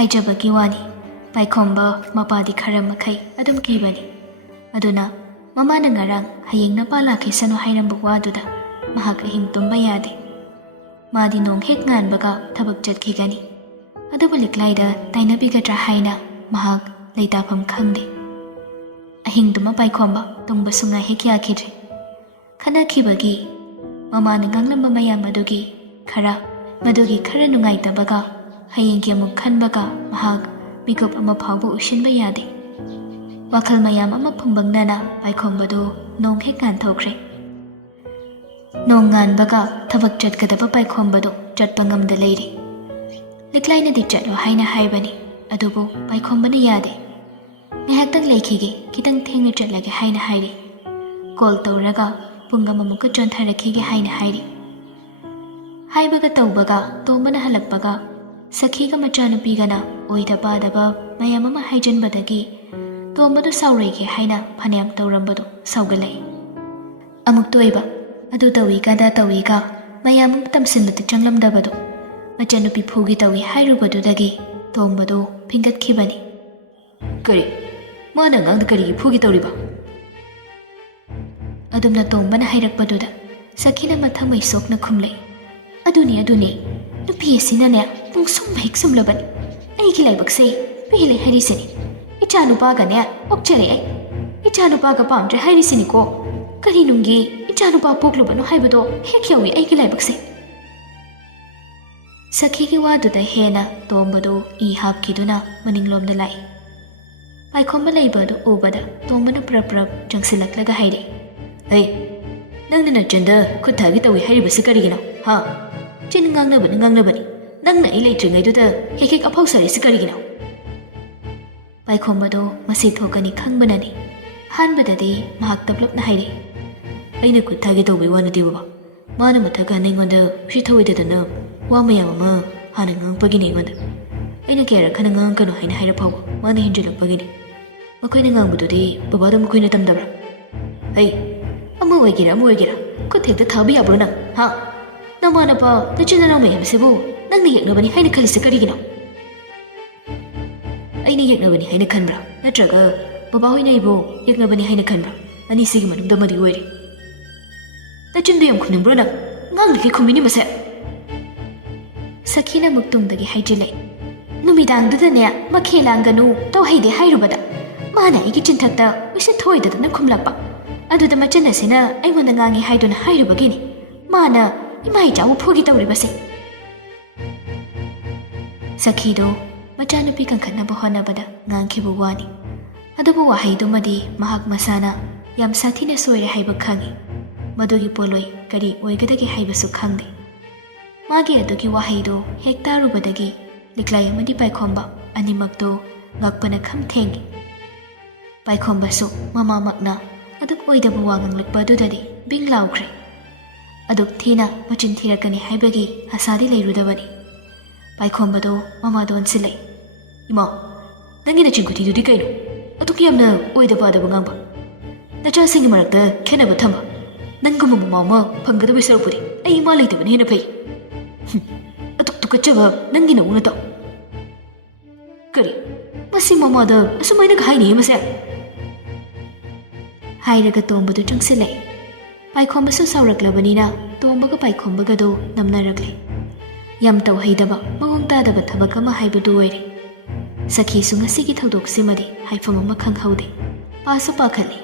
ꯍꯥꯏꯖꯕꯒꯤ ꯋꯥꯅꯤ ꯄꯥꯏꯈꯣꯝꯕ ꯃꯄꯥꯗꯤ ꯈꯔ ꯃꯈꯩ ꯑꯗꯨꯝ ꯀꯤꯕꯅꯤ ꯑꯗꯨꯅ ꯃꯃꯥꯅ ꯉꯔꯥꯡ ꯍꯌꯦꯡ ꯅꯄꯥ ꯂꯥꯛꯈꯤꯁꯅꯨ ꯍꯥꯏꯔꯝꯕ ꯋꯥꯗꯨꯗ ꯃꯍꯥꯛ ꯑꯍꯤꯡ ꯇꯨꯝꯕ ꯌꯥꯗꯦ ꯃꯥꯗꯤ ꯅꯣꯡ ꯍꯦꯛ ꯉꯥꯟꯕꯒ ꯊꯕꯛ ꯆꯠꯈꯤꯒꯅꯤ ꯑꯗꯨꯕꯨ ꯂꯤꯛꯂꯥꯏꯗ ꯇꯥꯏꯅꯕꯤꯒꯗ꯭ꯔꯥ ꯍꯥꯏꯅ ꯃꯍꯥꯛ ꯂꯩꯇꯥꯐꯝ ꯈꯪꯗꯦ ꯑꯍꯤꯡꯗꯨꯃ ꯄꯥꯏꯈꯣꯝꯕ ꯇꯨꯝꯕ ꯁꯨꯡꯌꯥ ꯍꯦꯛ ꯌꯥꯈꯤꯗ꯭ꯔꯦ ꯈꯟꯅꯈꯤꯕꯒꯤ ꯃꯃꯥꯅ ꯉꯥꯡꯂꯝꯕ ꯃꯌꯥꯝ ꯑꯗꯨꯒꯤ ꯈꯔ ꯅꯨꯡꯉꯥꯏꯇꯕꯒ ꯍꯌꯦꯡꯒꯤ ꯑꯃꯨꯛ ꯈꯟꯕꯒ ꯃꯍꯥꯛ ꯃꯤꯀꯨꯞ ꯑꯃ ꯐꯥꯎꯕ ꯎꯏꯁꯤꯟꯕ ꯌꯥꯗꯦ ꯋꯥꯈꯜ ꯃꯌꯥꯝ ꯑꯃ ꯐꯨꯝꯕꯪꯅꯅ ꯄꯥꯏꯈꯣꯝꯕꯗꯨ ꯅꯣꯡ ꯍꯦꯛ ꯉꯥꯟꯊꯣꯛꯈ꯭ꯔꯦ ꯅꯣꯡ ꯉꯥꯟꯕꯒ ꯊꯕꯛ ꯆꯠꯀꯗꯕ ꯄꯥꯏꯈꯣꯝꯕꯗꯨ ꯆꯠꯄ ꯉꯝꯗ ꯂꯩꯔꯤ ꯂꯤꯛꯂꯥꯏꯅꯗꯤ ꯆꯠꯂꯣ ꯍꯥꯏꯅ ꯍꯥꯏꯕꯅꯤ ꯑꯗꯨꯕꯨ ꯄꯥꯏꯈꯣꯝꯕꯅ ꯌꯥꯗꯦ ꯉꯥꯏꯍꯥꯛꯇꯪ ꯂꯩꯈꯤꯒꯦ ꯈꯤꯇꯪ ꯊꯦꯡꯅ ꯆꯠꯂꯒꯦ ꯍꯥꯏꯅ ꯍꯥꯏꯔꯤ ꯀꯣꯜ ꯇꯧꯔꯒ ꯄꯨꯡ ꯑꯃꯃꯨꯛꯀ ꯆꯣꯟꯊꯔꯛꯈꯤꯒꯦ ꯍꯥꯏꯅ ꯍꯥꯏꯔꯤ ꯍꯥꯏꯕꯒ ꯇꯧꯕꯒ ꯇꯣꯝꯕꯅ ꯍꯜꯂꯛꯄꯒ ꯁꯈꯤꯒ ꯃꯆꯥꯅꯨꯄꯤꯒꯅ ꯑꯣꯏꯗ ꯄꯥꯗꯕ ꯃꯌꯥꯝ ꯑꯃ ꯍꯥꯏꯖꯤꯟꯕꯗꯒꯤ ꯇꯣꯝꯕꯗꯨ ꯁꯥꯎꯔꯣꯏꯒꯦ ꯍꯥꯏꯅ ꯐꯅꯌꯥꯝ ꯇꯧꯔꯝꯕꯗꯨ ꯁꯥꯎꯒꯠꯂꯛꯏ ꯑꯃꯨꯛ ꯇꯣꯏꯕ ꯑꯗꯨ ꯇꯧꯏꯒꯗ ꯇꯧꯏꯒ ꯃꯌꯥꯝ ꯑꯃ ꯇꯝꯁꯤꯟꯕꯗ ꯆꯪꯂꯝꯗꯕꯗꯨ ꯃꯆꯥꯅꯨꯄꯤ ꯐꯨꯒꯤ ꯇꯧꯏ ꯍꯥꯏꯔꯨꯕꯗꯨꯗꯒꯤ ꯇꯣꯝꯕꯗꯨ ꯐꯤꯡꯒꯠꯈꯤꯕꯅꯤ ꯀꯔꯤ ꯃꯥꯅ ꯑꯉꯥꯡꯗ ꯀꯔꯤꯒꯤ ꯐꯨꯒꯤ ꯇꯧꯔꯤꯕ ꯑꯗꯨꯝꯅ ꯇꯣꯝꯕꯅ ꯍꯥꯏꯔꯛꯄꯗꯨꯗ ꯁꯈꯤꯅ ꯃꯊꯪ ꯃꯩ ꯁꯣꯛꯅ ꯈꯨꯝꯂꯛꯏ ꯑꯗꯨꯅꯤ ꯅꯨꯄꯤ ꯑꯁꯤꯅꯅꯦ ꯄꯨꯡꯁꯨꯝ ꯍꯦꯛ ꯁꯨꯝꯂꯕꯅꯤ ꯑꯩꯒꯤ ꯂꯥꯏꯕꯛꯁꯦ ꯄꯦꯜꯂꯦ ꯍꯥꯏꯔꯤꯁꯤꯅꯤ ꯏꯆꯥ ꯅꯨꯄꯥꯒꯅꯦ ꯄꯣꯛꯆꯔꯛꯑꯦ ꯏꯆꯥ ꯅꯨꯄꯥꯒ ꯄꯥꯝꯗ꯭ꯔꯦ ꯍꯥꯏꯔꯤꯁꯤꯅꯤꯀꯣ ꯀꯔꯤ ꯅꯨꯡꯒꯤ ꯏꯆꯥ ꯅꯨꯄꯥ ꯄꯣꯛꯂꯨꯕꯅꯣ ꯍꯥꯏꯕꯗꯣ ꯍꯦꯛ ꯌꯧꯏ ꯑꯩꯒꯤ ꯂꯥꯏꯕꯛꯁꯦ ꯁꯈꯤꯒꯤ ꯋꯥꯗꯨꯗ ꯍꯦꯟꯅ ꯇꯣꯝꯕꯗꯨ ꯏ ꯍꯥꯞꯈꯤꯗꯨꯅ ꯃꯅꯤꯡꯂꯣꯝꯗ ꯂꯥꯛꯏ ꯄꯥꯏꯈꯣꯝꯕ ꯂꯩꯕꯗꯨ ꯎꯕꯗ ꯇꯣꯝꯕꯅ ꯄ꯭ꯔꯞ ꯆꯪꯁꯤꯜꯂꯛꯂꯒ ꯍꯥꯏꯔꯛꯏ ꯑꯩ ꯅꯪꯅ ꯅꯆꯟꯗ ꯈꯨꯠ ꯊꯥꯒꯤ ꯇꯧꯏ ꯍꯥꯏꯔꯤꯕꯁꯤ ꯀꯔꯤꯒꯤꯅꯣ ꯍꯥ ꯆꯤꯟ ꯉꯥꯡꯅꯕꯅꯤ ꯅꯪꯅ ꯑꯩ ꯂꯩꯇ꯭ꯔꯤꯉꯩꯗꯨꯗ ꯍꯦꯛ ꯑꯐꯥꯎ ꯁꯥꯔꯤꯁꯤ ꯀꯔꯤꯒꯤꯅꯣ ꯄꯥꯏꯈꯣꯝꯕꯗꯣ ꯃꯁꯤ ꯊꯣꯛꯀꯅꯤ ꯈꯪꯕꯅꯅꯤ ꯑꯍꯥꯟꯕꯗꯗꯤ ꯃꯍꯥꯛ ꯇꯞꯂꯞꯅ ꯍꯥꯏꯔꯛꯏ ꯑꯩꯅ ꯈꯨꯠ ꯊꯥꯒꯤ ꯇꯧꯕꯩ ꯋꯥ ꯅꯠꯇꯦ ꯕꯕꯥ ꯃꯥꯅ ꯃꯊꯛꯀꯥꯟꯗ ꯑꯩꯉꯣꯟꯗ ꯎꯁꯤ ꯊꯑꯣꯏꯗꯗꯅ ꯋꯥ ꯃꯌꯥꯝ ꯑꯃ ꯍꯥꯟꯅ ꯉꯥꯡꯉꯛꯄꯒꯤꯅꯤ ꯑꯩꯉꯣꯟꯗ ꯑꯩꯅ ꯀꯌꯥꯔꯛ ꯈꯟꯅ ꯉꯥꯡꯉꯛꯀꯅꯣ ꯍꯥꯏꯅ ꯍꯥꯏꯔ ꯐꯥꯎꯕ ꯃꯥꯅ ꯍꯦꯟꯖꯤꯜꯂꯛꯄꯒꯤꯅꯤ ꯃꯈꯣꯏꯅ ꯉꯥꯡꯕꯗꯨꯗꯤ ꯕꯕꯥꯗ ꯃꯈꯣꯏꯅ ꯇꯝꯗꯕ꯭ꯔꯥ ꯑꯩ ꯑꯃ ꯑꯣꯏꯒꯦꯔꯥ ꯈꯨꯠ ꯍꯦꯛꯇ ꯊꯥꯕ ꯌꯥꯕ꯭ꯔꯣ ꯅꯪ ꯍꯥ ꯅꯃꯥꯅꯄꯥ ꯅꯆꯤꯟ ꯅꯅꯥꯎ ꯃꯌꯥꯝꯁꯤꯕꯨ ꯅꯪꯅ ꯌꯦꯛꯅꯕꯅꯤ ꯍꯥꯏꯅ ꯈꯜꯂꯤꯁꯤ ꯀꯔꯤꯒꯤꯅꯣ ꯑꯩꯅ ꯌꯦꯛꯅꯕꯅꯤ ꯍꯥꯏꯅ ꯈꯟꯕ꯭ꯔꯥ ꯅꯠꯇ꯭ꯔꯒ ꯕꯕꯥ ꯍꯣꯏꯅ ꯑꯩꯕꯨ ꯌꯦꯛꯅꯕꯅꯤ ꯍꯥꯏꯅ ꯈꯟꯕ꯭ꯔꯥ ꯑꯅꯤꯁꯤꯒꯤ ꯃꯅꯨꯡꯗ ꯑꯃꯗꯤ ꯑꯣꯏꯔꯦ ꯅꯆꯤꯟꯗꯨ ꯌꯥꯝ ꯈꯨꯝꯅꯤꯡꯕ꯭ꯔꯣ ꯅꯪ ꯉꯥꯡꯂꯤꯈꯩ ꯈꯨꯝꯃꯤꯅꯤ ꯃꯁꯦ ꯁꯈꯤꯅ ꯑꯃꯨꯛ ꯇꯨꯡꯗꯒꯤ ꯍꯥꯏꯖꯤꯜꯂꯛꯏ ꯅꯨꯃꯤꯗꯥꯡꯗꯨꯗꯅꯦ ꯃꯈꯦ ꯂꯥꯡꯒꯅꯨ ꯇꯧꯍꯩꯗꯦ ꯍꯥꯏꯔꯨꯕꯗ ꯃꯥꯅ ꯑꯩꯒꯤ ꯆꯤꯟꯊꯛꯇ ꯎꯏꯁꯤꯠ ꯊꯑꯣꯏꯗꯗꯅ ꯈꯨꯝꯂꯛꯄ ꯑꯗꯨꯗ ꯃꯆꯟ ꯑꯁꯤꯅ ꯑꯩꯉꯣꯟꯗ ꯉꯥꯡꯉꯤ ꯍꯥꯏꯗꯨꯅ ꯍꯥꯏꯔꯨꯕꯒꯤꯅꯤ ꯃꯥꯅ ꯏꯃꯥ ꯏꯆꯥꯕꯨ ꯐꯨꯒꯤ ꯇꯧꯔꯤꯕꯁꯦ ꯁꯈꯤꯗꯣ ꯃꯆꯥꯅꯨꯄꯤ ꯀꯟꯈꯠꯅꯕ ꯍꯣꯠꯅꯕꯗ ꯉꯥꯡꯈꯤꯕ ꯋꯥꯅꯤ ꯑꯗꯨꯕꯨ ꯋꯥꯍꯩꯗꯨꯃꯗꯤ ꯃꯍꯥꯛ ꯃꯁꯥꯅ ꯌꯥꯝ ꯁꯥꯊꯤꯅ ꯁꯣꯏꯔꯦ ꯍꯥꯏꯕ ꯈꯪꯉꯤ ꯃꯗꯨꯒꯤ ꯄꯣꯠꯂꯣꯏ ꯀꯔꯤ ꯑꯣꯏꯒꯗꯒꯦ ꯍꯥꯏꯕꯁꯨ ꯈꯪꯗꯦ ꯃꯥꯒꯤ ꯑꯗꯨꯒꯤ ꯋꯥꯍꯩꯗꯣ ꯍꯦꯛ ꯇꯥꯔꯨꯕꯗꯒꯤ ꯂꯤꯛꯂꯥꯏ ꯑꯃꯗꯤ ꯄꯥꯏꯈꯣꯝꯕ ꯑꯅꯤꯃꯛꯇꯣ ꯉꯛꯄꯅ ꯈꯝ ꯊꯦꯡꯉꯤ ꯄꯥꯏꯈꯣꯝꯕꯁꯨ ꯃꯃꯥꯃꯛꯅ ꯑꯗꯨꯛ ꯑꯣꯏꯗꯕ ꯋꯥ ꯉꯥꯡꯂꯛꯄ ꯑꯗꯨꯗꯗꯤ ꯕꯤꯡ ꯂꯥꯎꯈ꯭ꯔꯦ ꯑꯗꯨꯛ ꯊꯤꯅ ꯃꯆꯤꯟ ꯊꯤꯔꯛꯀꯅꯤ ꯍꯥꯏꯕꯒꯤ ꯑꯁꯥꯗꯤ ꯂꯩꯔꯨꯗꯕꯅꯤ ꯄꯥꯏꯈꯣꯝꯕꯗꯣ ꯃꯃꯥꯗ ꯑꯣꯟꯁꯤꯜꯂꯛꯏ ꯏꯃꯥ ꯅꯪꯒꯤ ꯅꯆꯤꯟ ꯈꯨꯊꯤꯗꯨꯗꯤ ꯀꯩꯅꯣ ꯑꯗꯨꯛ ꯌꯥꯝꯅ ꯑꯣꯏꯗ ꯄꯥꯗꯕ ꯉꯥꯡꯕ ꯅꯆꯥꯁꯤꯡꯒꯤ ꯃꯔꯛꯇ ꯈꯦꯠꯅꯕ ꯊꯝꯕ ꯅꯪꯒꯨꯝꯕ ꯃꯃꯥ ꯑꯃ ꯐꯪꯒꯗꯕꯩ ꯁꯔꯨꯛꯄꯨꯗꯤ ꯑꯩ ꯏꯃꯥ ꯂꯩꯇꯕꯅ ꯍꯦꯟꯅ ꯐꯩ ꯑꯗꯨꯛ ꯇꯨꯀꯠꯆꯕ ꯅꯪꯒꯤ ꯅꯑꯣꯡ ꯇꯧ ꯀꯔꯤ ꯃꯁꯤ ꯃꯃꯥꯗ ꯑꯁꯨꯃꯥꯏꯅꯒ ꯍꯥꯏꯅꯤꯌꯦ ꯃꯁꯦ ꯍꯥꯏꯔꯒ ꯇꯣꯝꯕꯗꯨ ꯆꯪꯁꯤꯜꯂꯛꯏ ꯄꯥꯏꯈꯣꯝꯕꯁꯨ ꯁꯥꯎꯔꯛꯂꯕꯅꯤꯅ ꯇꯣꯝꯕꯒ ꯄꯥꯏꯈꯣꯝꯕꯒꯗꯣ ꯅꯝꯅꯔꯛꯂꯦ ꯌꯥꯝ ꯇꯧꯍꯩꯗꯕ ꯃꯑꯣꯡ ꯇꯥꯗꯕ ꯊꯕꯛ ꯑꯃ ꯍꯥꯏꯕꯗꯨ ꯑꯣꯏꯔꯦ ꯁꯈꯤꯁꯨ ꯉꯁꯤꯒꯤ ꯊꯧꯗꯣꯛꯁꯤꯃꯗꯤ ꯍꯥꯏꯐꯝ ꯑꯃ ꯈꯪꯍꯧꯗꯦ ꯄꯥꯁꯨ ꯄꯥꯈꯠꯂꯤ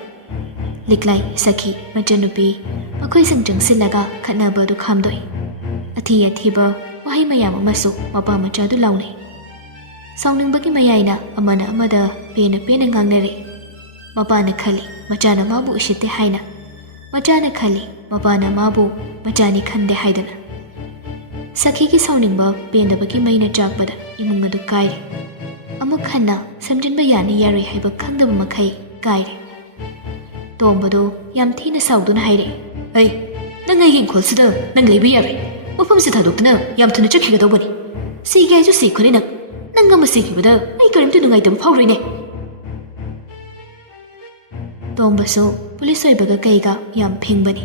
ꯂꯤꯛꯂꯥꯏ ꯁꯈꯤ ꯃꯆꯟꯅꯨꯄꯤ ꯃꯈꯣꯏꯁꯤꯡ ꯆꯪꯁꯤꯜꯂꯒ ꯈꯠꯅꯕ ꯑꯗꯨ ꯈꯥꯝꯗꯣꯛꯏ ꯑꯊꯤ ꯑꯊꯤꯕ ꯋꯥꯍꯩ ꯃꯌꯥꯝ ꯑꯃꯁꯨ ꯃꯄꯥ ꯃꯆꯥꯗꯨ ꯂꯥꯎꯅꯩ ꯁꯥꯎꯅꯤꯡꯕꯒꯤ ꯃꯌꯥꯏꯅ ꯑꯃꯅ ꯑꯃꯗ ꯄꯦꯟꯅ ꯉꯥꯡꯅꯔꯛꯏ ꯃꯄꯥꯅ ꯈꯜꯂꯤ ꯃꯆꯥꯅ ꯃꯥꯕꯨ ꯎꯁꯤꯠꯇꯦ ꯍꯥꯏꯅ ꯃꯆꯥꯅ ꯈꯜꯂꯤ ꯃꯄꯥꯅ ꯃꯥꯕꯨ ꯃꯆꯥꯅꯤ ꯈꯟꯗꯦ ꯍꯥꯏꯗꯅ ꯁꯈꯤꯒꯤ ꯁꯥꯎꯅꯤꯡꯕ ꯄꯦꯟꯗꯕꯒꯤ ꯃꯩꯅ ꯆꯥꯛꯄꯗ ꯏꯃꯨꯡ ꯑꯗꯨ ꯀꯥꯏꯔꯦ ꯑꯃꯨꯛ ꯍꯟꯅ ꯁꯦꯝꯖꯤꯟꯕ ꯌꯥꯅꯤ ꯌꯥꯔꯣꯏ ꯍꯥꯏꯕ ꯈꯪꯗꯕ ꯃꯈꯩ ꯀꯥꯏꯔꯦ ꯇꯣꯝꯕꯗꯣ ꯌꯥꯝ ꯊꯤꯅ ꯁꯥꯎꯗꯨꯅ ꯍꯥꯏꯔꯛꯏ ꯑꯩ ꯅꯪ ꯑꯩꯒꯤ ꯏꯪꯈꯣꯜꯁꯤꯗ ꯅꯪ ꯂꯩꯕ ꯌꯥꯔꯣꯏ ꯃꯐꯝꯁꯤ ꯊꯥꯗꯣꯛꯇꯨꯅ ꯌꯥꯝ ꯊꯨꯅ ꯆꯠꯈꯤꯒꯗꯧꯕꯅꯤ ꯁꯤꯒꯦ ꯍꯥꯏꯁꯨ ꯁꯤꯈꯣꯅꯤ ꯅꯪ ꯑꯃ ꯁꯤꯈꯤꯕꯗ ꯑꯩ ꯀꯔꯤꯝꯇ ꯅꯨꯡꯉꯥꯏꯇꯕ ꯐꯥꯎꯔꯣꯏꯅꯦ ꯇꯣꯝꯕꯁꯨ ꯄꯨꯂꯤꯁ ꯑꯣꯏꯕꯒ ꯀꯩꯒ ꯌꯥꯝ ꯐꯤꯡꯕꯅꯤ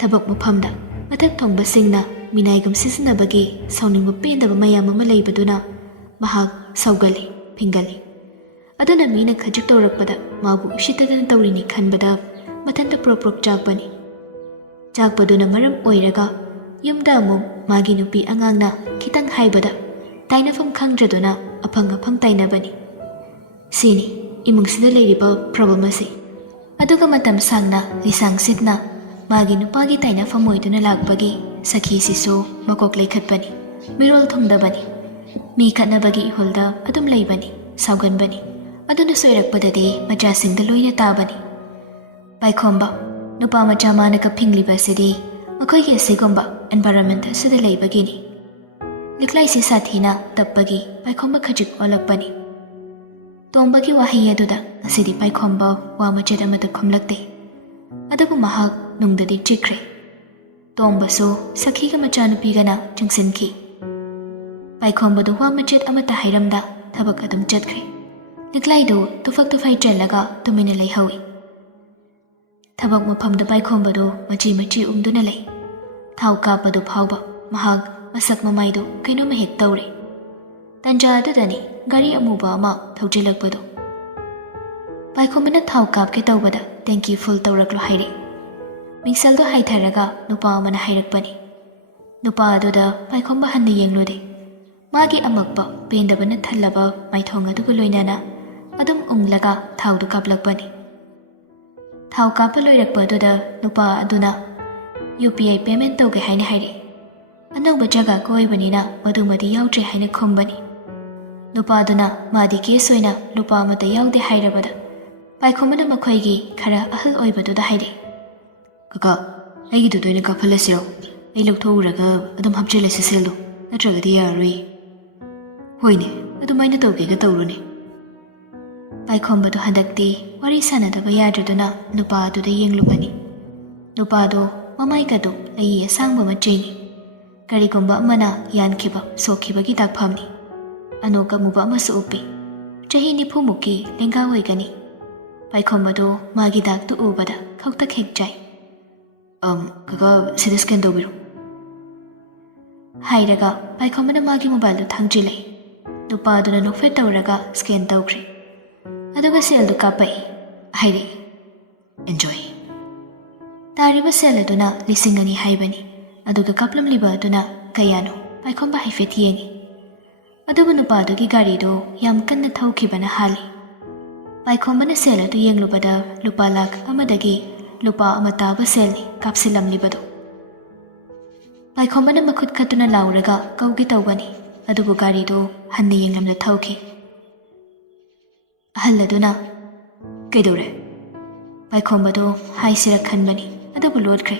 ꯊꯕꯛ ꯃꯐꯝꯗ ꯃꯊꯛ ꯊꯣꯡꯕꯁꯤꯡꯅ ꯃꯤꯅꯥꯏꯒꯨꯝ ꯁꯤꯖꯤꯟꯅꯕꯒꯤ ꯁꯥꯎꯅꯤꯡꯕ ꯄꯦꯟꯗꯕ ꯃꯌꯥꯝ ꯑꯃ ꯂꯩꯕꯗꯨꯅ mahak saugali pingali aduna mina khajik tawrakpada mabu ushitadana tawrini khanbada mathanta proprok chakpani chakpaduna maram oiraga yumda amuk magi nupi angangna khitang haibada tainafam khangdraduna aphang aphang tainabani sini imungsida leiriba problem asi aduga matam sangna lisang sitna magi nupagi tainafam oiduna lakpagi sakhi sisu makok lekhatpani mirol thumdabani mi khatnabagi ihulda adum leibani sauganbani aduna soirakpadadi majasingda loina tabani paikhomba nupa macha manaka phingliba sidi makhoi asigomba environment asida leibagini liklai si sathina tappagi paikhomba khajik olakpani tombagi wahi aduda asidi paikhomba wa machet amata khomlakte adabu mahak nungdadi chikre tombaso sakhiga macha nupigana chungsinki paikhomba du wa machet amata hairamda thabak adum chatkre liklai do tufak tufai chalaga tumina leihawi thabak mafamda paikhomba do machi machi umduna lei thau kapadu phauba mahak masak mamai do kaino mahek tawre tanja adudani gari amuba ama thaujelakpadu paikhomba thau kapke tawbada thank you full tawraklo haire mingsal do haitharaga nupa amana hairakpani nupa aduda paikhomba hanna yenglode magi amakpa pendabana thallaba maithong adugu loinana adum unglaga thaudu kaplakpani thau kappa loirakpa aduda nupa aduna UPI payment tawge haina haire anauba jaga ko oibanina madumadi yaudre haina khombani nupa aduna madi case oina lupa amata yaude hairabada paikhomana makhoigi khara ahal oibaduda haire kaka aigi du doina kaphalasiro ai lokthuraga adum hapjelese seldo natragadi yaroi hoine adumaina tawge ga tawrune paikhomba do handakti wari sanadaba yadraduna nupa aduda yenglubani nupa do mamai kadu ai asangba macheni karigomba amana yankhiba sokhibagi dakphamni anoka muba amasu upi chahi nifu muki lenga oigani paikhomba do magi daktu ubada khawta khekjai kaka sida scan tawbiru hairaga paikhomana magi mobile do thangjilai nupa aduna nokfet tawraga scan tawkhre aduga sel du kapai haire enjoy tariba sel aduna lisingani haibani aduga kaplam liba aduna kayano paikhomba haifet yengi aduga nupa adugi gari do yam kanna thaukhibana hali paikhomana sel adu yenglubada lupa lakh amadagi lupa amataba selni kapsilam libado paikhomana makhut khatuna lauraga kaugi tawbani adubu gari do hanni yenglamna thauki ahalladuna kedore paikhomba do haisira khanbani adubu lodkre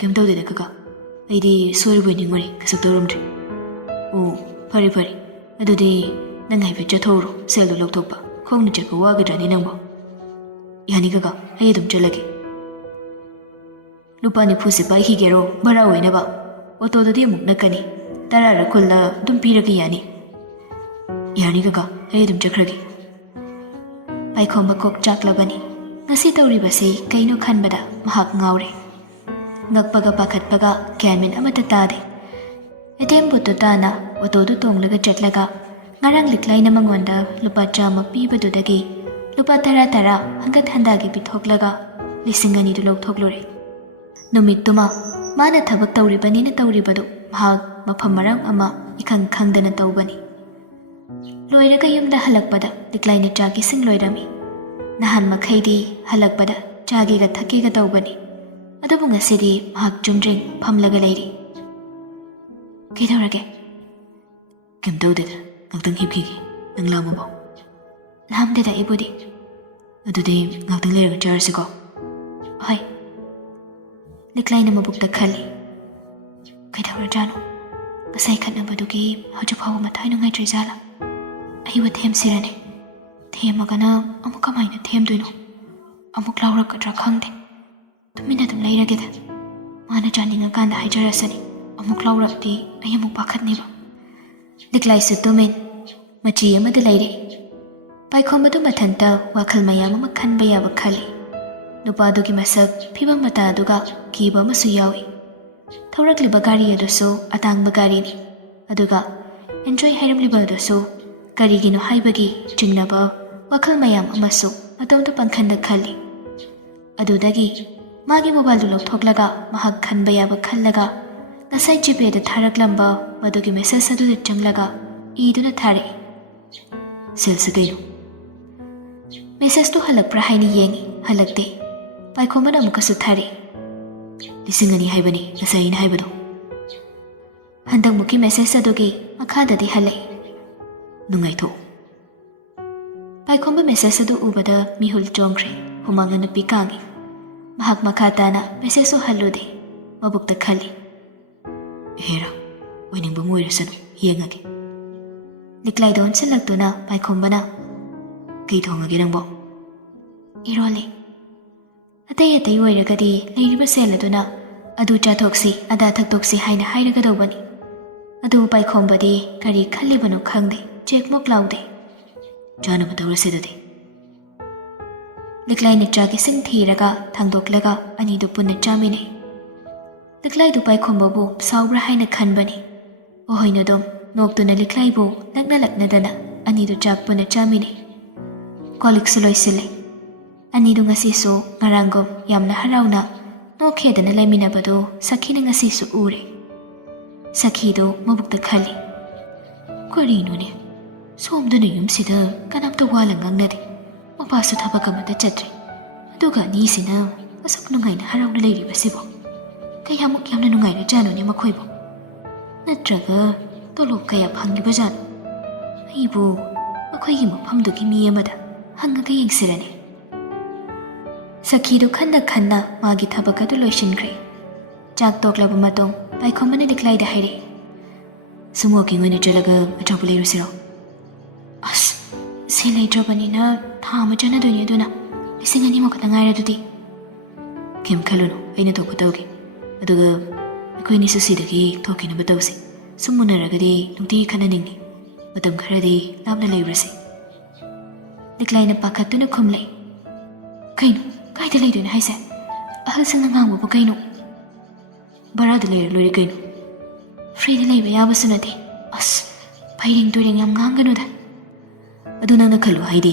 kem tawdena kaka aidi soirbu ningmari kasak tawramdre fari fari adudi nang haife chathoro sel do lokthokpa khongna chekka wagadani nangbo yani kaka ai adum chalage lupa ni phusi pai hi gero bara oina ba auto dadi amuk nakani tarara kulla dum piragi yani kaka ai adum chakragi paikhomba kok chaklabani ngasi tawriba sei kaino khanbada mahak ngaure ngakpaga pakhatpaga kyamin amata tade etem butu tana auto du tonglaga chatlaga ngarang liklaina mangonda lupa chama pibadudagi lupa tara hangat handagi pithoklaga lisingani du lokhthoklore numituma mana thabak tawribani na tawribadu mahak mafam marang ama ikhang khangdana tawbani loiraga yumda halakpada liklaina chagi sing loirami nahan makhaidi halakpada chagi ga thaki ga tawbani adabu ngasidi mahak jumdring phamlaga leiri kedaurage kem tawdeda ngakhtang hipkhigi nang lamabo lamdeda ibudi adudi ngakhtang leiraga charasiko hoi liklaina mabukta khali kedaurajano kasai khatnabadugi hojak phawa mathai nungai trizala aiwa them sirane themagana amuk kamaina them duino amuk laurakadra khangde tumina dum leirageda mana janinga kanda haijarasani amuk laurakti ai amuk pakhatniba liklai su tumin machi amada leire paikhomadu mathanta wakhal mayam ama khanba yaba khali nupadugi masak phibam mata aduga kiba amasu yawi thaurakliba gari adusu atangba gari ni aduga enjoy hairamliba adusu karigino haibagi chingnaba wakhal mayam amasu matomda pankhanda khali adudagi magi mobile du lokthoklaga mahak khanba yaba khallaga nasai gp da tharaklamba madugi message adu changlaga iduna thare selse gaino message tu halakpra haini yengi halakte paikhomana mukasu thare lisingani haibani nasai ina haibado handak muki message adugi makhadadi halai nungaitho paikhomba message adu ubada mihul chongkre humanga nupi kangi mahak makhatana message su hallude mabukta khali hera wainingba moirasanu yengage liklai don silaktuna paikhombana kei thongage nangbo irole atei atei oiragadi leiriba seladuna adu chathoksi ada thaktoksi haina hairagadobani adu paikhombadi kari khallibanu khangde chekmok laude janaba tawrasedadi liklai ni chagi sing thiraga thangdoklaga ani du punna chamine liklai du paikhombabu saubra haina khanbani ohoina dom noktuna liklai bu lakna dana ani du chak punna chamine kolik suloi sile ani du ngasi su ngarangom yamna harauna no khedana lemina badu sakhina ngasi su ure sakhi du mabukta khali korino ne somduna yumsida kanamta wala ngangnadi mapasu thabak amata chatri aduga nisina asak nungaina harauna leiribasibo kayamuk yamna nungaina janone makhoibo natraga tolok kaya phangiba janu aibu makhoigi mafamdugi mi amada hangaga yengsirane sakhidu khanna magi thabak adu loishinkre chak toklaba matong paikhomana liklaida haire sumoking oina jalaga achapu leirusiro as se leitrabanina thama janaduni aduna lising ani mo katanga iradudi kem khalunu aina tokpa tawge aduga akhoi ni susidagi thokina batawse summunaragadi nungti khananingi matam kharadi lamna leirase liklaina pakhatuna khumlei kaino kaida leiduna haise ahal sangna ngangbu kaino barada leir lori kaino free leiba yabasu nati as pairing turing yam nganganoda aduna na khalu haidi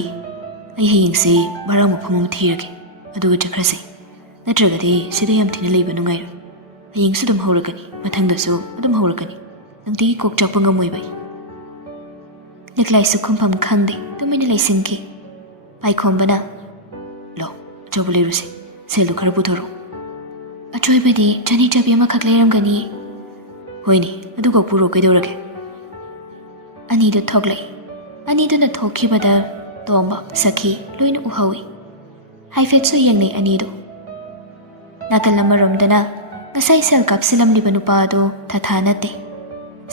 ai hayingse barang mafam am thirage aduga chakrase natragadi sida yam thina leiba nungairu haying sudum horagani mathangdasu adum horagani nangti kok chakpa ngamoi bai liklai su khumpham khangde tumina laisingki paikhombana lo chobule ruse selu khar puthoro achoi bedi chani chabi ama khak leiramgani hoini aduga puro kaidorage ani du thoglai ani du na thokhibada tomba sakhi loina uhawi haifet su yengnei ani du nakal amaramdana ngasai sel kapsilam liba nupa adu thatha nate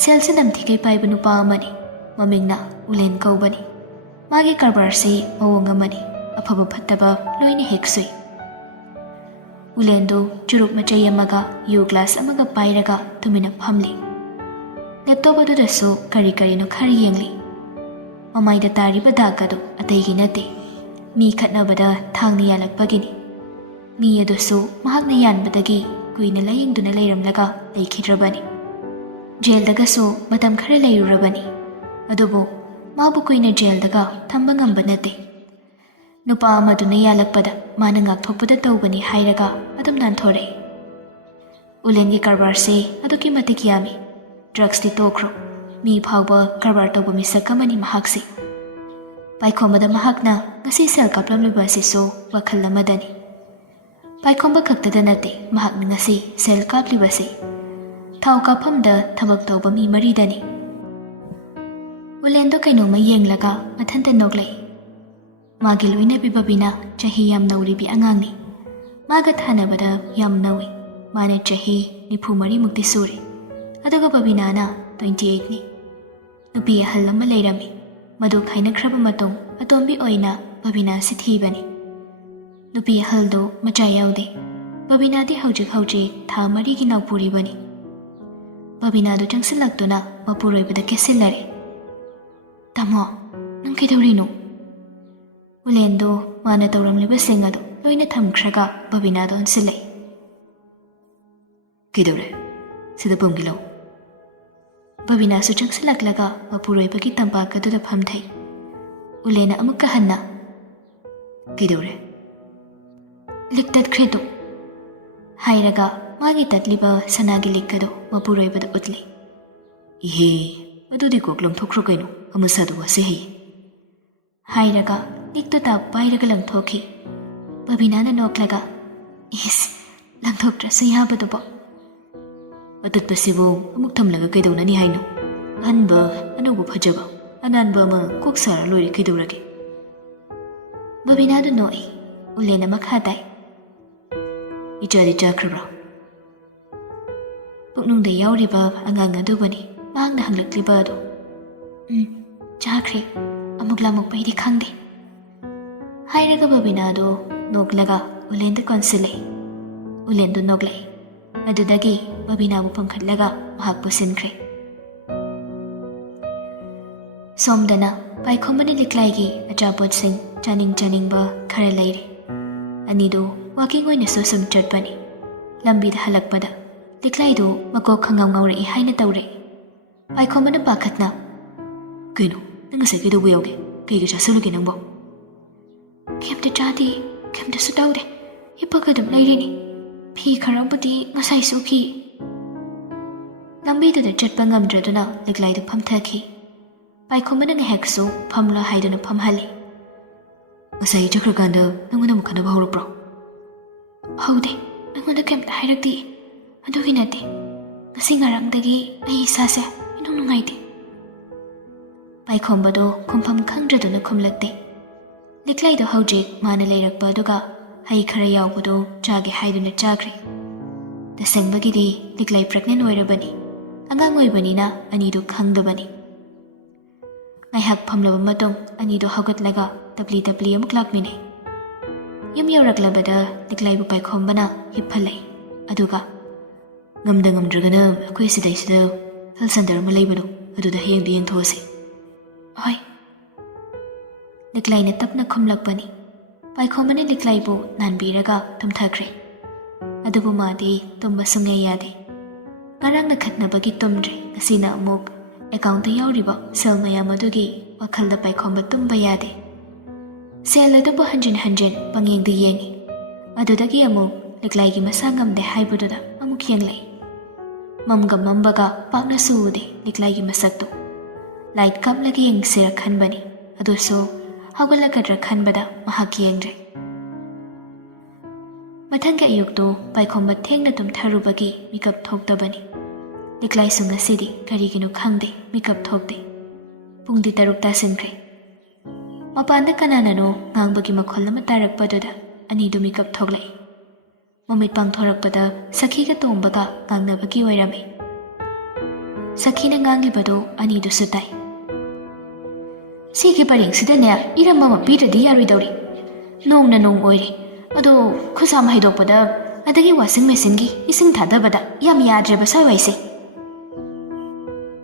sel sinam thikai paiba nupa amani mamingna ulen kaubani magi karbar se mawong amani afaba phattaba loina heksui ulendo churuk machai amaga yu glass amaga pairaga tumina phamli laptop adu dasu kari no khari yengli mamaida tariba dagadu ataigi nate mi khatnabada thangni yalakpagini mi adusu mahakna yanbadagi kuina layengduna leiramlaga leikhidrabani jail daga so matam khare leirurabani adubo mabu kuina jail daga thamba ngamba nate nupa amaduna yalakpada mana ngakthokpada tawbani hairaga adum nanthore ulengi karbar se aduki matik yami drugs ti tokro mi phawba karbar tawba mi sakamani mahakse paikhomada mahakna ngasi sel kaplamliba se so wakhal amadani paikhomba khaktada nate mahak ngasi sel kapliba se thau kaphamda thabak tawba mi maridani ulendo kainoma yenglaga mathanta noklei magi loina bibabina chahi yam nauribi angangni maga thanabada yam nawi mane chahi nifumari mukti suri aduga babina na 28 ni nupi ahal ama leirami madu khaina khraba matong atombi oina babina si thibani nupi ahal do macha yaude babina di hauji tha mari gi naupuri bani babina do changsilaktuna mapuroi bada kesilare tamo nang kidorino ulendo mana tawramliba singado loina thamkhraga babina don silai kidore sida pumgilo ꯕꯕꯤꯅꯥꯁꯨ ꯆꯪꯁꯤꯜꯂꯛꯂꯒ ꯃꯄꯨꯔꯣꯏꯕꯒꯤ ꯇꯝꯄꯥꯛ ꯑꯗꯨꯗ ꯐꯝꯊꯩ꯫ ꯎꯂꯦꯟꯅ ꯑꯃꯨꯛꯀ ꯍꯟꯅ "ꯀꯩꯗꯧꯔꯦ?" "ꯂꯤꯛ ꯇꯠꯈ꯭ꯔꯦꯗꯣ" ꯍꯥꯏꯔꯒ ꯃꯥꯒꯤ ꯇꯠꯂꯤꯕ ꯁꯅꯥꯒꯤ ꯂꯤꯛ ꯑꯗꯨ ꯃꯄꯨꯔꯣꯏꯕꯗ ꯎꯠꯂꯤ꯫ "ꯏꯍꯦ, ꯑꯗꯨꯗꯤ ꯀꯣꯛ ꯂꯪꯊꯣꯛꯈ꯭ꯔꯣ ꯀꯩꯅꯣ, ꯑꯃꯁꯥꯗꯨ ꯋꯥꯁꯦ ꯍꯩꯌꯦ" ꯍꯥꯏꯔꯒ ꯂꯤꯛꯇꯨ ꯄꯥꯏꯔꯒ ꯂꯪꯊꯣꯛꯈꯤ꯫ ꯕꯕꯤꯅꯥꯅ ꯅꯣꯛꯂꯒ "ꯏꯁ, ꯂꯪꯊꯣꯛꯇ꯭ꯔꯁꯨ ꯌꯥꯕꯗꯨꯕꯣ." "ꯑꯇꯠꯄꯁꯤꯕꯨ ꯑꯃꯨꯛ ꯊꯝꯂꯒ ꯀꯩꯗꯧꯅꯅꯤ ꯍꯥꯏꯅꯣ? ꯑꯍꯟꯕ ꯑꯅꯧꯕ ꯐꯖꯕ ꯑꯅꯥꯟꯕ ꯑꯃ ꯀꯣꯛ ꯁꯥꯔ ꯂꯣꯏꯔꯦ ꯀꯩꯗꯧꯔꯒꯦ?" ꯕꯕꯤꯅꯥꯗꯨ ꯅꯣꯛꯏ꯫ ꯎꯂꯦꯟꯅ ꯃꯈꯥ ꯇꯥꯏ꯫ "ꯏꯆꯥꯗꯤ ꯆꯥꯈ꯭ꯔꯕ꯭ꯔꯥ?" ꯄꯨꯛꯅꯨꯡꯗ ꯌꯥꯎꯔꯤꯕ ꯑꯉꯥꯡ ꯑꯗꯨꯕꯨꯅꯤ ꯃꯍꯥꯛꯅ ꯍꯪꯂꯛꯂꯤꯕ ꯑꯗꯨ꯫ "ꯆꯥꯈ꯭ꯔꯦ, ꯑꯃꯨꯛ ꯂꯥꯃꯛꯄꯩꯗꯤ ꯈꯪꯗꯦ" ꯍꯥꯏꯔꯒ ꯕꯕꯤꯅꯥꯗꯨ ꯅꯣꯛꯂꯒ ꯎꯂꯦꯟꯗ ꯀꯣꯟꯁꯤꯜꯂꯛꯏ꯫ ꯎꯂꯦꯟꯗꯨ ꯅꯣꯛꯂꯛꯏ꯫ ꯑꯗꯨꯗꯒꯤ ꯕꯕꯤꯅꯥꯕꯨ ꯄꯝꯈꯠꯂꯒ ꯃꯍꯥꯛꯄꯨ ꯁꯤꯟꯈ꯭ꯔꯦ꯫ ꯁꯣꯝꯗꯅ ꯄꯥꯏꯈꯣꯝꯕꯅ ꯂꯤꯛꯂꯥꯏꯒꯤ ꯑꯆꯥꯄꯣꯠꯁꯤꯡ ꯆꯥꯅꯤꯡꯕ ꯈꯔ ꯂꯩꯔꯤ꯫ ꯑꯅꯤꯗꯨ ꯋꯥꯀꯤꯡ ꯑꯣꯏꯅꯁꯨ ꯁꯨꯝ ꯆꯠꯄꯅꯤ꯫ ꯂꯝꯕꯤꯗ ꯍꯜꯂꯛꯄꯗ ꯂꯤꯛꯂꯥꯏꯗꯨ ꯃꯀꯣꯛ ꯈꯪꯉꯧ ꯉꯧꯔꯛꯏ ꯍꯥꯏꯅ ꯇꯧꯔꯛꯏ꯫ ꯄꯥꯏꯈꯣꯝꯕꯅ ꯄꯥꯈꯠꯅ "ꯀꯩꯅꯣ, ꯅꯪ ꯉꯁꯥꯏ ꯀꯩꯗꯧꯕ ꯌꯥꯎꯒꯦ? ꯀꯩꯒ ꯆꯥꯁꯤꯜꯂꯨꯒꯦ ꯅꯪꯕꯣ?" "ꯀꯩꯝꯇ ꯆꯥꯗꯦ, ꯀꯩꯝꯇꯁꯨ ꯇꯧꯗꯦ, ꯍꯤꯞꯄꯒ ꯑꯗꯨꯝ ꯂꯩꯔꯤꯅꯤ. ꯐꯤ ꯈꯔꯕꯨꯗꯤ ꯉꯁꯥꯏ ꯁꯨꯈꯤ." ꯂꯝꯕꯤꯗꯨꯗ ꯆꯠꯄ ꯉꯝꯗ꯭ꯔꯗꯨꯅ ꯂꯤꯛꯂꯥꯏꯗꯨ ꯐꯝꯊꯈꯤ꯫ ꯄꯥꯏꯈꯣꯝꯕꯅ ꯉꯥꯏꯍꯥꯛꯁꯨ ꯐꯝꯂꯣ ꯍꯥꯏꯗꯨꯅ ꯐꯝꯍꯜꯂꯤ꯫ "ꯉꯁꯥꯏ ꯆꯠꯈ꯭ꯔꯀꯥꯟꯗ ꯅꯪꯉꯣꯟꯗ ꯑꯃꯨꯛ ꯈꯠꯅꯕ ꯍꯧꯔꯛꯄ꯭ꯔꯣ?" "ꯍꯧꯗꯦ, ꯑꯩꯉꯣꯟꯗ ꯀꯩꯝꯇ ꯍꯥꯏꯔꯛꯇꯦ. ꯑꯗꯨꯒꯤ ꯅꯠꯇꯦ, ꯉꯁꯤ ꯉꯔꯥꯡꯗꯒꯤ ꯑꯩ ꯏꯁꯥꯁꯦ ꯏꯅꯨꯡ ꯅꯨꯡꯉꯥꯏꯇꯦ." ꯄꯥꯏꯈꯣꯝꯕꯗꯣ ꯈꯨꯝꯐꯝ ꯈꯪꯗ꯭ꯔꯗꯨꯅ ꯈꯨꯝꯂꯛꯇꯦ꯫ ꯂꯤꯛꯂꯥꯏꯗꯣ ꯍꯧꯖꯤꯛ ꯃꯥꯅ ꯂꯩꯔꯛꯄ ꯑꯗꯨꯒ ꯍꯩ ꯈꯔ ꯌꯥꯎꯕꯗꯣ ꯆꯥꯒꯦ ꯍꯥꯏꯗꯨꯅ ꯆꯥꯈ꯭ꯔꯦ꯫ ꯇꯁꯦꯡꯕꯒꯤꯗꯤ ꯂꯤꯛꯂꯥꯏ ꯄ꯭ꯔꯦꯒꯅꯦꯟ ꯑꯣꯏꯔꯕꯅꯤ꯫ ꯑꯉꯥꯡ ꯑꯣꯏꯕꯅꯤꯅ ꯑꯅꯤꯗꯨ ꯈꯪꯗꯕꯅꯤ꯫ ꯉꯥꯏꯍꯥꯛ ꯐꯝꯂꯕ ꯃꯇꯨꯡ ꯑꯅꯤꯗꯨ ꯍꯧꯒꯠꯂꯒ ꯇꯞꯂꯤ ꯑꯃꯨꯛ ꯂꯥꯛꯃꯤꯟꯅꯩ꯫ ꯌꯨꯝ ꯌꯧꯔꯛꯂꯕꯗ ꯂꯤꯛꯂꯥꯏꯕꯨ ꯄꯥꯏꯈꯣꯝꯕꯅ ꯍꯤꯞꯍꯜꯂꯛꯏ꯫ ꯑꯗꯨꯒ "ꯉꯝꯗ꯭ꯔꯒꯅ ꯑꯩꯈꯣꯏ ꯁꯤꯗꯩꯁꯤꯗ ꯍꯦꯜꯊ ꯁꯦꯟꯇꯔ ꯑꯃ ꯂꯩꯕꯗꯣ, ꯑꯗꯨꯗ ꯍꯌꯦꯡꯗꯤ ꯌꯦꯡꯊꯣꯛꯑꯁꯤ." "ꯍꯣꯏ." ꯂꯤꯛꯂꯥꯏꯅ ꯇꯞꯅ ꯈꯨꯝꯂꯛꯄꯅꯤ꯫ ꯄꯥꯏꯈꯣꯝꯕꯅ ꯂꯤꯛꯂꯥꯏꯕꯨ ꯅꯥꯟꯕꯤꯔꯒ ꯇꯨꯝꯊꯈ꯭ꯔꯦ꯫ ꯑꯗꯨꯕꯨ マꯗꯤ ꯇꯨꯝꯕ ꯁꯨꯡꯌꯥ ꯌꯥꯗꯦ꯫ ꯉꯔꯥꯡꯅ ꯈꯠꯅꯕꯒꯤ ꯇꯨꯝꯗ꯭ꯔꯦ꯫ ꯉꯁꯤꯅ ꯑꯃꯨꯛ ꯑꯦꯀꯥꯎꯟꯇ ꯌꯥꯎꯔꯤꯕ ꯁꯦꯜ ꯃꯌꯥꯝ ꯑꯗꯨꯒꯤ ꯋꯥꯈꯜꯗ ꯄꯥꯏꯈꯣꯝꯕ ꯇꯨꯝꯕ ꯌꯥꯗꯦ꯫ ꯁꯦꯜ ꯑꯗꯨꯕꯨ ꯍꯟꯖꯤꯟ ꯄꯪꯌꯦꯡꯗ ꯌꯦꯡꯉꯤ꯫ ꯑꯗꯨꯗꯒꯤ ꯑꯃꯨꯛ ꯂꯤꯛꯂꯥꯏꯒꯤ ꯃꯁꯥ ꯉꯝꯗꯦ ꯍꯥꯏꯕꯗꯨꯗ ꯑꯃꯨꯛ ꯌꯦꯡꯂꯛꯏ꯫ ꯃꯝꯕꯒ ꯄꯥꯛꯅꯁꯨ ꯎꯗꯦ ꯂꯤꯛꯂꯥꯏꯒꯤ ꯃꯁꯛꯇꯨ꯫ ꯂꯥꯏꯠ ꯀꯥꯞꯂꯒ ꯌꯦꯡꯁꯤꯔ ꯈꯟꯕꯅꯤ, ꯑꯗꯨꯁꯨ ꯍꯧꯒꯠꯂꯛꯀꯗ꯭ꯔꯥ ꯈꯟꯕꯗ ꯃꯍꯥꯛ ꯌꯦꯡꯗ꯭ꯔꯦ꯫ ꯃꯊꯪꯒꯤ ꯑꯌꯨꯛꯇꯨ ꯄꯥꯏꯈꯣꯝꯕ ꯊꯦꯡꯅ ꯇꯨꯝꯊꯔꯨꯕꯒꯤ ꯃꯤꯀꯞ ꯊꯣꯛꯇꯕꯅꯤ꯫ ꯂꯤꯛꯂꯥꯏꯁꯨ ꯉꯁꯤꯗꯤ ꯀꯔꯤꯒꯤꯅꯣ ꯈꯪꯗꯦ ꯃꯤꯀꯞ ꯊꯣꯛꯇꯦ꯫ ꯄꯨꯡꯗꯤ 6 ꯇꯥꯁꯤꯟꯈ꯭ꯔꯦ꯫ ꯃꯄꯥꯟꯗ ꯀꯅꯥꯅꯅꯣ ꯉꯥꯡꯕꯒꯤ ꯃꯈꯣꯜ ꯑꯃ ꯇꯥꯔꯛꯄꯗꯨꯗ ꯑꯅꯤꯗꯨ ꯃꯤꯀꯞ ꯊꯣꯛꯂꯛꯏ꯫ ꯃꯃꯤꯠ ꯄꯥꯡꯊꯣꯔꯛꯄꯗ ꯁꯈꯤꯒ ꯇꯣꯝꯕꯒ ꯉꯥꯡꯅꯕꯒꯤ ꯑꯣꯏꯔꯝꯃꯤ꯫ ꯁꯈꯤꯅ ꯉꯥꯡꯂꯤꯕꯗꯨ ꯑꯅꯤꯗꯨꯁꯨ ꯇꯥꯏ꯫ "ꯁꯤꯒꯤ ꯄꯔꯦꯡꯁꯤꯗꯅꯦ ꯏꯔꯝ ꯑꯃ ꯄꯤꯗ꯭ꯔꯗꯤ ꯌꯥꯔꯣꯏꯗꯧꯔꯤ꯫ ꯅꯣꯡꯅ ꯅꯣꯡ ꯑꯣꯏꯔꯦ, ꯑꯗꯣ ꯈꯨꯖꯥꯝ ꯍꯩꯗꯣꯛꯄꯗ ꯑꯗꯒꯤ ꯋꯥꯁꯤꯡ ꯃꯦꯆꯤꯟꯒꯤ ꯏꯁꯤꯡ ꯊꯥꯗꯕꯗ ꯌꯥꯝ ꯌꯥꯗ꯭ꯔꯦꯕ ꯁ꯭ꯋꯥꯏꯋꯥꯏꯁꯦ."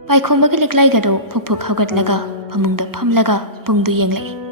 ꯄꯥꯏꯈꯣꯝꯕꯒ ꯂꯤꯛꯂꯥꯏꯒꯗꯣ ꯐꯨꯛ ꯍꯧꯒꯠꯂꯒ ꯐꯃꯨꯡꯗ ꯐꯝꯂꯒ ꯄꯨꯡꯗꯨ ꯌꯦꯡꯂꯛꯏ꯫